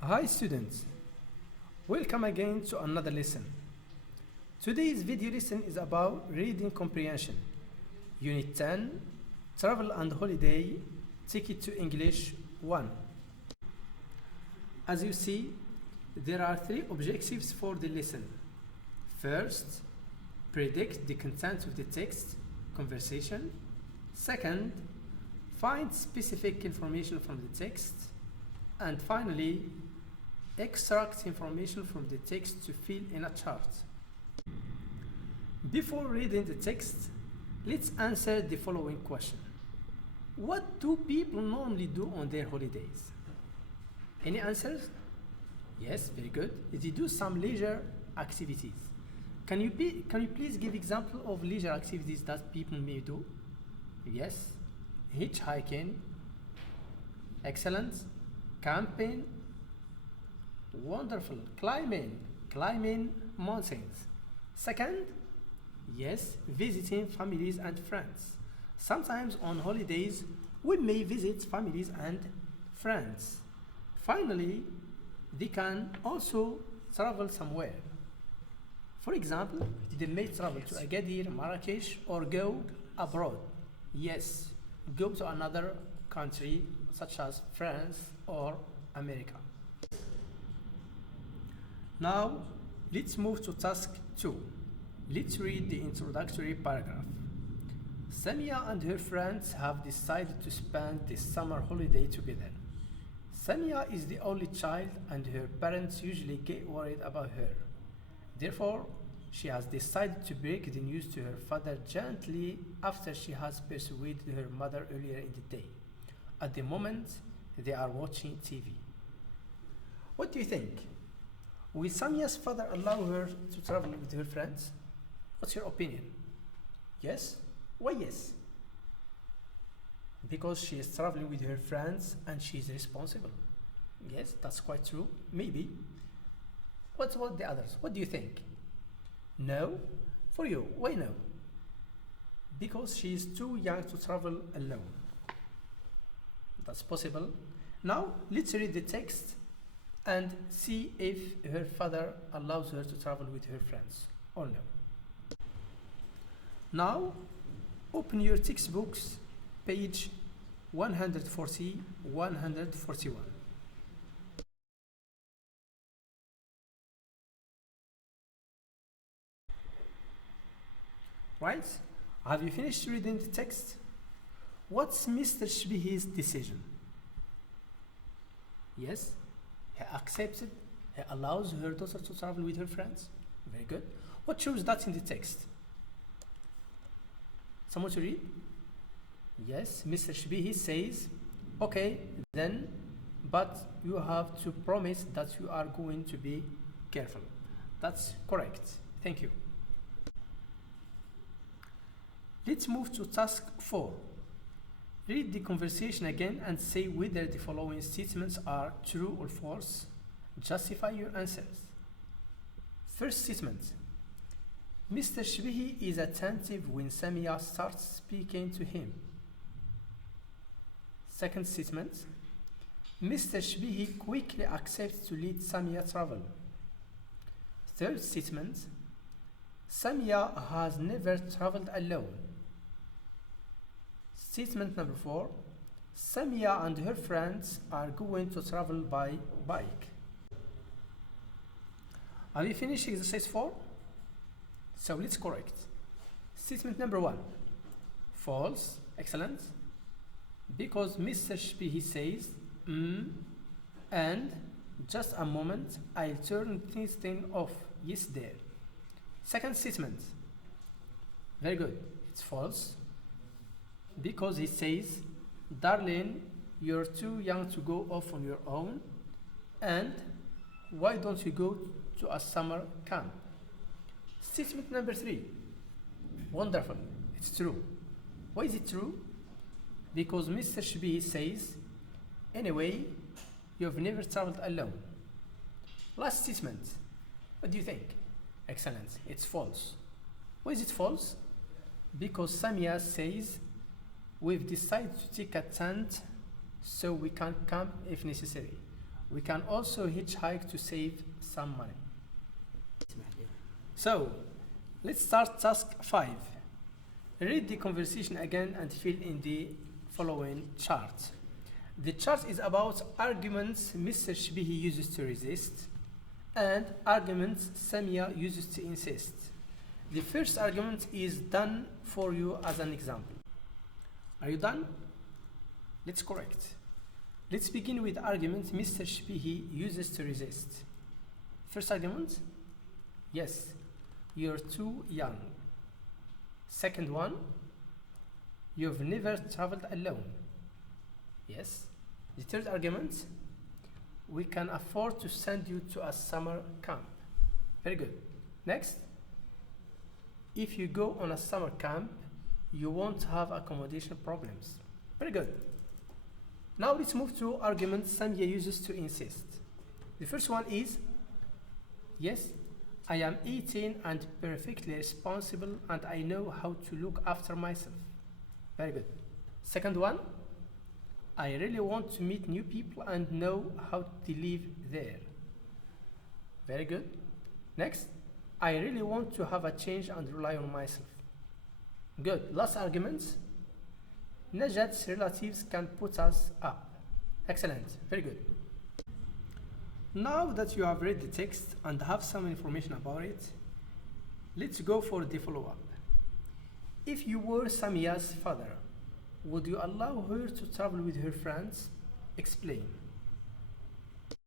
Hi students, welcome again to another lesson. Today's video lesson is about reading comprehension. Unit 10, Travel and Holiday, Ticket to English 1. As you see, there are three objectives for the lesson. First, predict the content of the text, conversation. Second, find specific information from the text. And finally, extract information from the text to fill in a chart. Before reading the text, let's answer the following question. What do people normally do on their holidays? Any answers? Yes, very good. They do some leisure activities. Can you please give example of leisure activities that people may do? Yes, hitchhiking. Excellent. Camping. Wonderful. Climbing mountains. Second, yes, visiting families and friends. Sometimes on holidays, we may visit families and friends. Finally, they can also travel somewhere. For example, they may travel to Agadir, Marrakesh, or go abroad. Yes, go to another country such as France or America. Now, let's move to task 2. Let's read the introductory paragraph. Samia and her friends have decided to spend the summer holiday together. Samia is the only child and her parents usually get worried about her. Therefore, she has decided to break the news to her father gently after she has persuaded her mother earlier in the day. At the moment, they are watching TV. What do you think? Will Samia's father allow her to travel with her friends? What's your opinion? Yes? Why yes? Because she is traveling with her friends and she is responsible. Yes, that's quite true. Maybe. What about the others? What do you think? No? For you, why no? Because she is too young to travel alone. That's possible. Now, let's read the text and see if her father allows her to travel with her friends or no. Now, open your textbooks, page 140, 141. Right? Have you finished reading the text? What's Mr. Shbihi's decision? Yes, he accepted, he allows her daughter to travel with her friends. Very good. What shows that in the text? Someone to read? Yes, Mr. Shbihi says, okay, then, but you have to promise that you are going to be careful. That's correct. Thank you. Let's move to task 4. Read the conversation again and say whether the following statements are true or false. Justify your answers. First statement. Mr. Shbihi is attentive when Samia starts speaking to him. Second statement. Mr. Shbihi quickly accepts to lead Samia travel. Third statement. Samia has never traveled alone. Statement number 4. Samia and her friends are going to travel by bike. Are you finished exercise 4? So let's correct. Statement number 1. False. Excellent. Because Mr. Shbihi says, and just a moment, I'll turn this thing off. Yes, there. Second statement. Very good. It's false. Because he says, darling, you're too young to go off on your own, and why don't you go to a summer camp? Statement number 3. Wonderful. It's true. Why is it true? Because Mr. Shbihi says, anyway, you've never traveled alone. Last statement. What do you think? Excellent. It's false. Why is it false? Because Samia says, we've decided to take a tent so we can camp if necessary. We can also hitchhike to save some money. So, let's start task 5. Read the conversation again and fill in the following chart. The chart is about arguments Mr. Shbihi uses to resist and arguments Samia uses to insist. The first argument is done for you as an example. Are you done? Let's correct. Let's begin with argument Mr. Shbihi uses to resist. First argument, yes, you're too young. Second one, you've never traveled alone. Yes. The third argument, we can afford to send you to a summer camp. Very good. Next, if you go on a summer camp, you won't have accommodation problems. Very good. Now let's move to arguments Samia uses to insist. The first one is, yes, I am 18 and perfectly responsible and I know how to look after myself. Very good. Second one, I really want to meet new people and know how to live there. Very good. Next, I really want to have a change and rely on myself. Good. Last argument, Najat's relatives can put us up. Excellent. Very good. Now that you have read the text and have some information about it, let's go for the follow-up. If you were Samia's father, would you allow her to travel with her friends? Explain.